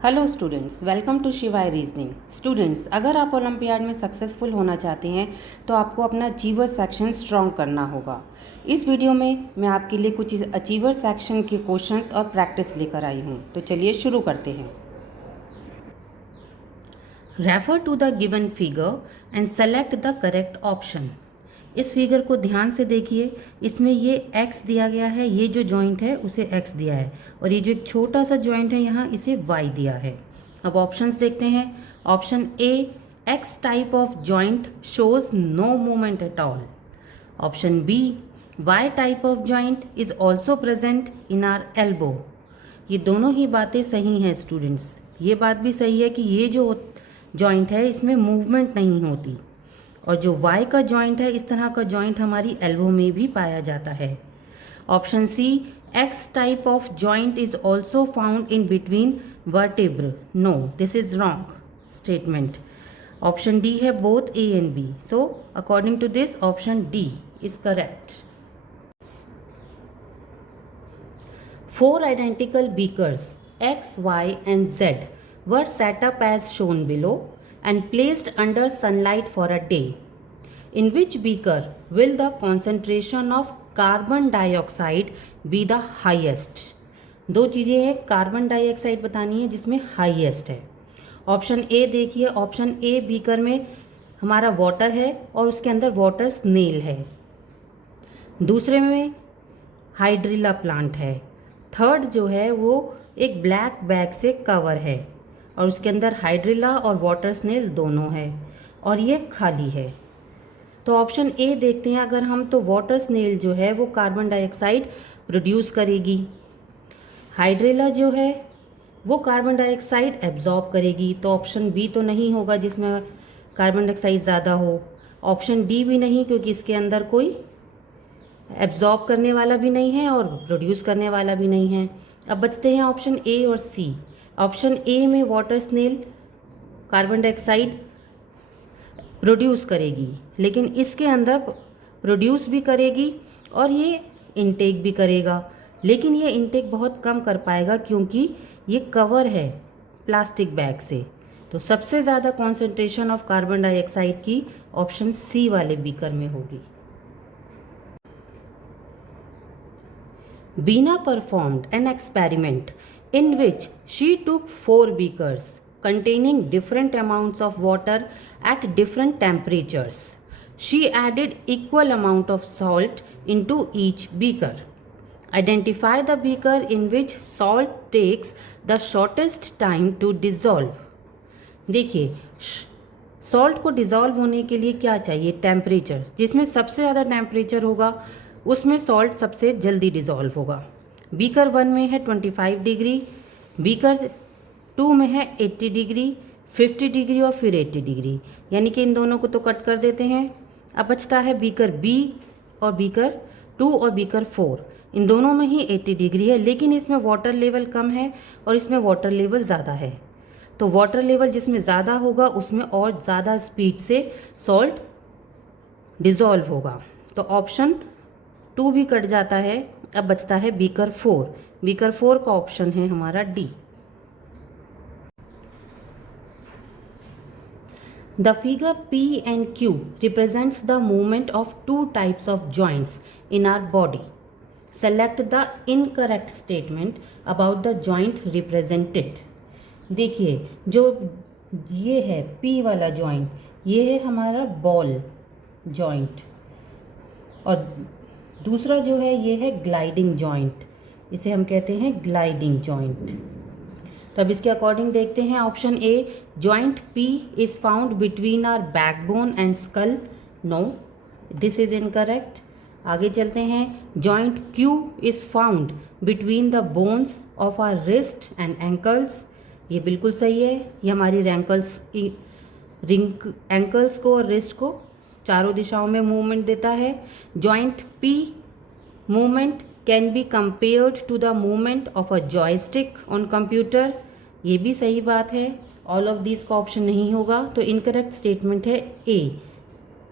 Hello students, welcome to शिवाय reasoning. Students, अगर आप ओलंपियाड में सक्सेसफुल होना चाहते हैं तो आपको अपना अचीवर सेक्शन स्ट्रॉन्ग करना होगा। इस वीडियो में मैं आपके लिए कुछ अचीवर सेक्शन के क्वेश्चंस और प्रैक्टिस लेकर आई हूं। तो चलिए शुरू करते हैं। Refer to the given figure and select the correct option. इस फिगर को ध्यान से देखिए। इसमें ये x दिया गया है, ये जो जॉइंट है उसे x दिया है, और ये जो एक छोटा सा जॉइंट है यहाँ इसे y दिया है। अब ऑप्शंस देखते हैं। Option A, x type of joint shows no movement at all. Option B, y type of joint is also present in our elbow. ये दोनों ही बातें सही हैं स्टूडेंट्स। ये बात भी सही है कि ये जो जॉइंट है इसमें मूवमेंट नहीं होती, और जो Y का जॉइंट है इस तरह का जॉइंट हमारी एल्बो में भी पाया जाता है। Option C, X type of joint is also found in between vertebrae. No, this is wrong statement. Option D है both A and B. So according to this option D is correct. 4 identical beakers X, Y and Z were set up as shown below and placed under sunlight for a day. In which beaker will the concentration of carbon dioxide be the highest? दो चीज़ें हैं, carbon dioxide बतानी है जिसमें highest है। Option ए देखिए। Option A, beaker में हमारा वाटर है और उसके अंदर वाटर स्नेल है। दूसरे में हाइड्रिला प्लांट है। थर्ड जो है वो एक ब्लैक बैग से कवर है और उसके अंदर हाइड्रिला और वाटर स्नेल दोनों है, और ये खाली है। तो ऑप्शन ए देखते हैं अगर हम, तो वाटर स्नेल जो है वो कार्बन डाइऑक्साइड प्रोड्यूस करेगी। हाइड्रिला जो है वो कार्बन डाइऑक्साइड एब्जॉर्ब करेगी। तो ऑप्शन बी तो नहीं होगा जिसमें कार्बन डाइऑक्साइड ज़्यादा हो। ऑप्शन डी भी नहीं, क्योंकि इसके अंदर कोई एब्जॉर्ब करने वाला भी नहीं है और प्रोड्यूस करने वाला भी नहीं है। अब बचते हैं ऑप्शन ए और सी। ऑप्शन ए में water snail carbon dioxide produce करेगी, लेकिन इसके अंदर प्रोड्यूस भी करेगी और ये इनटेक भी करेगा, लेकिन ये इनटेक बहुत कम कर पाएगा क्योंकि ये कवर है प्लास्टिक बैग से। तो सबसे ज़्यादा कॉन्सेंट्रेशन ऑफ कार्बन डाइऑक्साइड की ऑप्शन सी वाले बीकर में होगी। Bina performed an experiment in which she took 4 beakers containing different amounts of water at different temperatures. She added equal amount of salt into each beaker. Identify the beaker in which salt takes the shortest time to dissolve. देखिए, salt को dissolve होने के लिए क्या चाहिए? Temperature. जिसमें सबसे ज़्यादा टेम्परेचर होगा उसमें सॉल्ट सबसे जल्दी डिज़ोल्व होगा। बीकर 1 में है 25 डिग्री, बीकर 2 में है 80 डिग्री, 50 डिग्री और फिर 80 डिग्री, यानी कि इन दोनों को तो कट कर देते हैं। अब बचता है बीकर बी और बीकर 2 और बीकर 4। इन दोनों में ही 80 डिग्री है, लेकिन इसमें वाटर लेवल कम है और इसमें वाटर लेवल ज़्यादा है। तो वाटर लेवल जिसमें ज़्यादा होगा उसमें और ज़्यादा स्पीड से सॉल्ट डिज़ोल्व होगा। तो ऑप्शन 2 भी कट जाता है। अब बचता है बीकर 4। बीकर 4 का ऑप्शन है हमारा D. The figure P and Q represents the movement of 2 types of joints in our body. Select the incorrect statement about the joint represented. देखिए, जो ये है P वाला जॉइंट, ये है हमारा बॉल जॉइंट, और दूसरा जो है ये है ग्लाइडिंग जॉइंट, इसे हम कहते हैं ग्लाइडिंग जॉइंट। तो अब इसके अकॉर्डिंग देखते हैं। Option A, joint P is found between our backbone and skull. No, this is incorrect. आगे चलते हैं। Joint Q is found between the bones of our wrist and ankles. ये बिल्कुल सही है। ये हमारी एंकल्स को और रिस्ट को चारों दिशाओं में मूवमेंट देता है। Joint P movement can be compared to the movement of a joystick on computer. ये भी सही बात है। ऑल ऑफ दिस का ऑप्शन नहीं होगा, तो इनकरेक्ट स्टेटमेंट है A,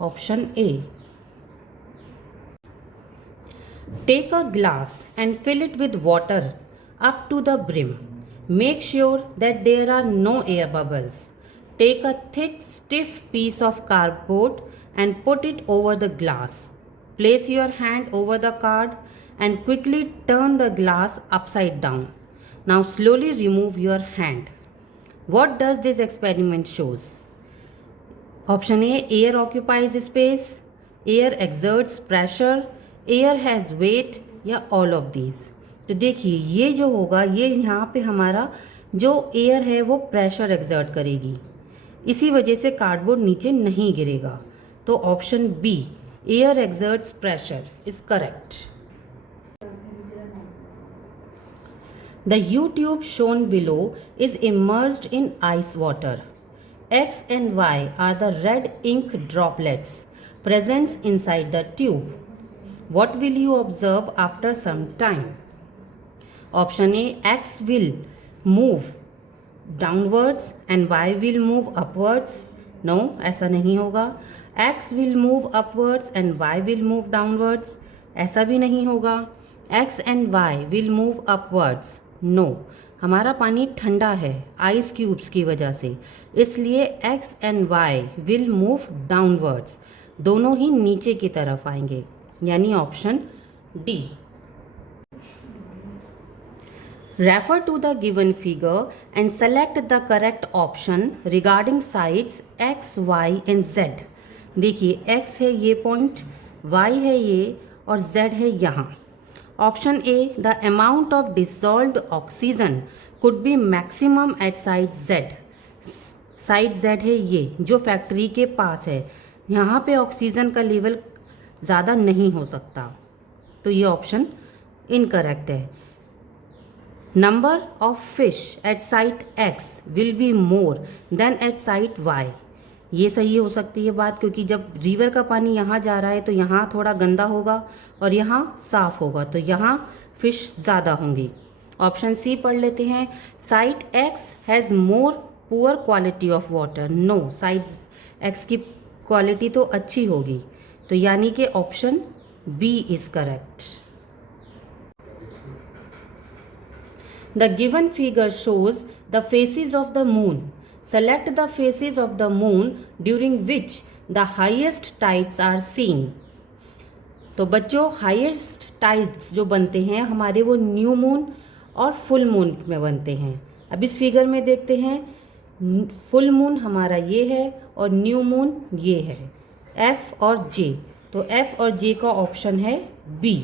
option A. Take a glass and fill it with water up to the brim Make sure that there are no air bubbles. Take a thick, stiff piece of cardboard and put it over the glass. Place your hand over the card and quickly turn the glass upside down. Now slowly remove your hand. What does this experiment shows? Option A, air occupies space, air exerts pressure, air has weight, या all of these. तो देखिए ये जो होगा, ये यहाँ पे हमारा जो एयर है वो प्रेशर एक्सर्ट करेगी, इसी वजह से कार्डबोर्ड नीचे नहीं गिरेगा. तो option B, air exerts pressure, is correct. The U-tube shown below is immersed in ice water. X and Y are the red ink droplets present inside the tube. What will you observe after some time? Option A, X will move downwards and Y will move upwards. No, ऐसा नहीं होगा. X will move upwards and Y will move downwards. ऐसा भी नहीं होगा. X and Y will move upwards. No, हमारा पानी ठंडा है आइस क्यूब्स की वजह से, इसलिए X and Y will move downwards, दोनों ही नीचे की तरफ आएंगे, यानी option D. Refer to the given figure and select the correct option regarding sides X Y and Z. देखिए एक्स है ये पॉइंट, वाई है ये और जेड है यहाँ. Option A, the amount of dissolved oxygen could be maximum at site Z. Side Z है ये जो फैक्ट्री के पास है, यहाँ पे ऑक्सीजन का लेवल ज़्यादा नहीं हो सकता, तो ये ऑप्शन इनकरेक्ट है. Number of fish at site X will be more than at site Y. ये सही हो सकती है बात, क्योंकि जब रिवर का पानी यहाँ जा रहा है तो यहाँ थोड़ा गंदा होगा और यहाँ साफ़ होगा, तो यहाँ फिश ज़्यादा होंगी. ऑप्शन सी पढ़ लेते हैं. Site X has more poor quality of water. No, site X की क्वालिटी तो अच्छी होगी, तो यानी कि option B is correct. The given figure shows the phases of the moon. Select the phases of the moon during which the highest tides are seen. तो बच्चों highest tides जो बनते हैं हमारे वो न्यू मून और फुल मून में बनते हैं. अब इस फिगर में देखते हैं, फुल मून हमारा ये है और न्यू मून ये है, एफ और जे. तो एफ और जे का ऑप्शन है B.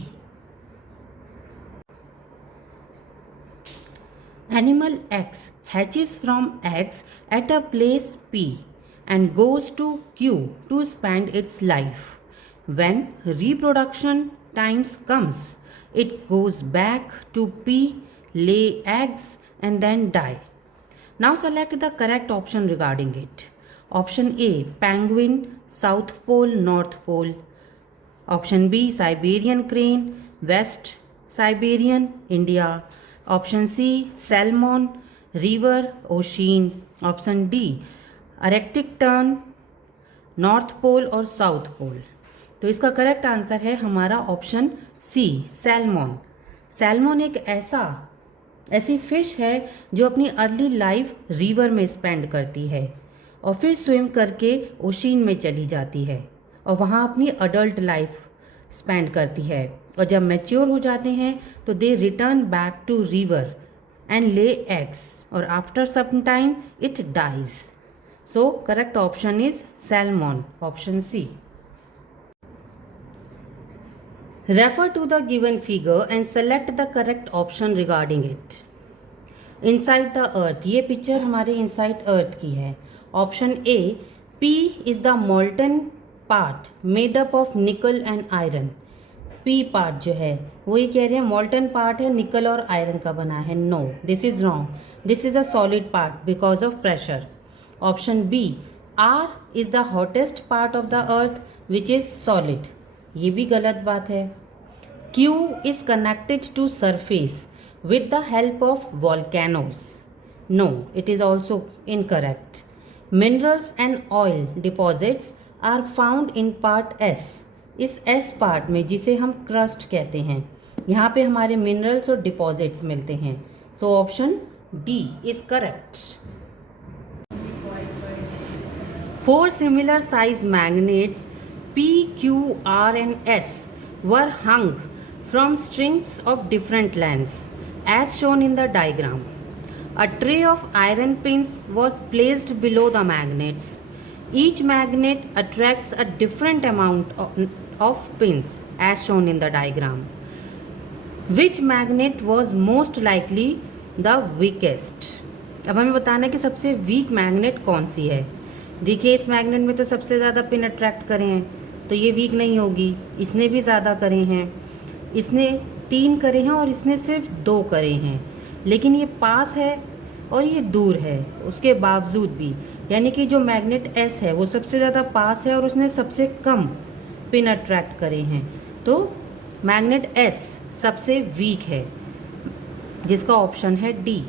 Animal X hatches from X at a place P and goes to Q to spend its life. When reproduction times comes, it goes back to P, lay eggs and then die. Now select the correct option regarding it. Option A, penguin, South Pole, North Pole. Option B, Siberian crane, West Siberian, India. Option C, salmon, river, ocean. Option D, Arctic tern, north pole और south पोल. तो इसका correct answer है हमारा option C, salmon. Salmon एक ऐसी fish है जो अपनी अर्ली लाइफ रिवर में स्पेंड करती है और फिर स्विम करके ओशियन में चली जाती है और वहाँ अपनी अडल्ट लाइफ स्पेंड करती है, और जब मैच्योर हो जाते हैं तो they return back to river and lay eggs, और after some time it dies. So correct option is salmon, option C. Refer to the given figure and select the correct option regarding it. Inside the earth, ये picture हमारे inside earth की है. Option A, P is the molten part made up of nickel and iron. P part जो है वो ये कह रहे हैं मोल्टन पार्ट है, निकल और आयरन का बना है. No, this is wrong. This is a solid part because of pressure. Option B, R is the hottest part of the earth which is solid. ये भी गलत बात है. Q is connected to surface with the help of volcanoes. No, it is also incorrect. Minerals and oil deposits are found in part S. इस S part में, जिसे हम crust कहते हैं, यहाँ पे हमारे मिनरल्स और डिपॉजिट्स मिलते हैं. So option D is correct. 4 similar size magnets P, Q, R and S were hung from strings of different lengths as shown in the diagram. A tray of iron pins was placed below the magnets. Each magnet attracts a different amount of pins as shown in the diagram. Which magnet was most likely the weakest? अब हमें बताना है कि सबसे weak magnet कौन सी है। देखिए इस मैग्नेट में तो सबसे ज़्यादा पिन अट्रैक्ट करे हैं, तो ये वीक नहीं होगी। इसने भी ज़्यादा करे हैं, इसने 3 करे हैं और इसने सिर्फ 2 करे हैं, लेकिन ये पास है और ये दूर है उसके बावजूद भी, यानी कि जो मैग्नेट एस है वो सबसे ज़्यादा पास है और उसने सबसे कम पिन अट्रैक्ट करे हैं, तो मैग्नेट एस सबसे वीक है, जिसका ऑप्शन है डी।